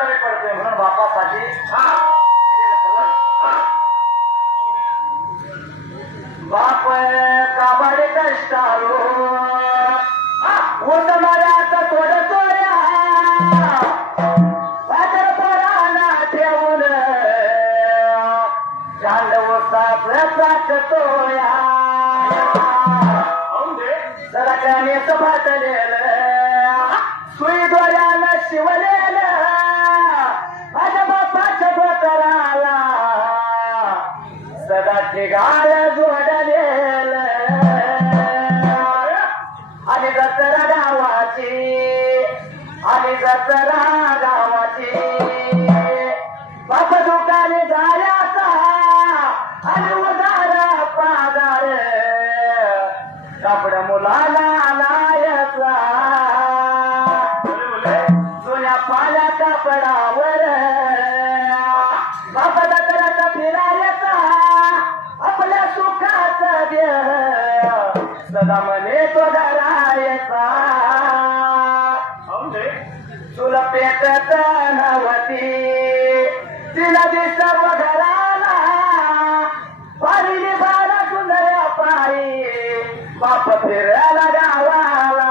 कमी पडतोय म्हणून बापासाठी बाप काबाडे कष्टाळू ऊस माऱ्यात तोड तोड्या पातर पोरांना ठेवून चांद ऊसात टाकतोया सरकाने फाटलेलं सुई दोऱ्यानं शिवलेलं माझ्या बापाच्या बोकराला सदा ठिगाळ जोडलेलं आणि जत्रा गावाची आणि जत्रा गावाची बाप दुकाने जायचा आणि उदार पागार कापड मुलाला लायचा जुन्या पाल्या कापडावर बाप दत्राचा फिरायचा आपल्या सुखाचा देह सदा म्हणे तो धरायचा तुला पेटत नव्हती तिला दिसव घराला पारिली बारा सुंदर्या पायी बाप फिरायला गावाला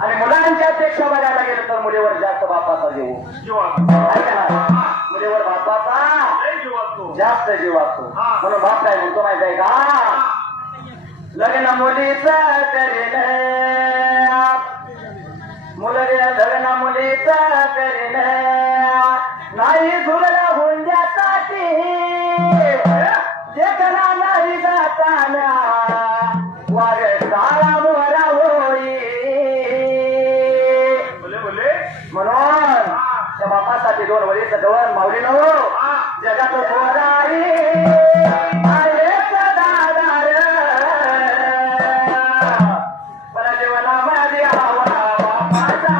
आणि मुलांच्या पेक्षा बघायला गेलं तर मुलीवर जास्त बापाचा जीव मुलीवर बापाचा जास्त जीव असतो म्हणून बाप काय म्हणतो माहिती आहे का लग्न मुलीच करेल लग्न मुलीच करेल नाही झुलला हुंड्यासाठी देखना नाही जाताना वार सारा मोहरा होई म्हणून त्या बापासाठी 2 वडीचं गवर माऊली नो जगात मोराई जीवनामध्ये हवा बापाचा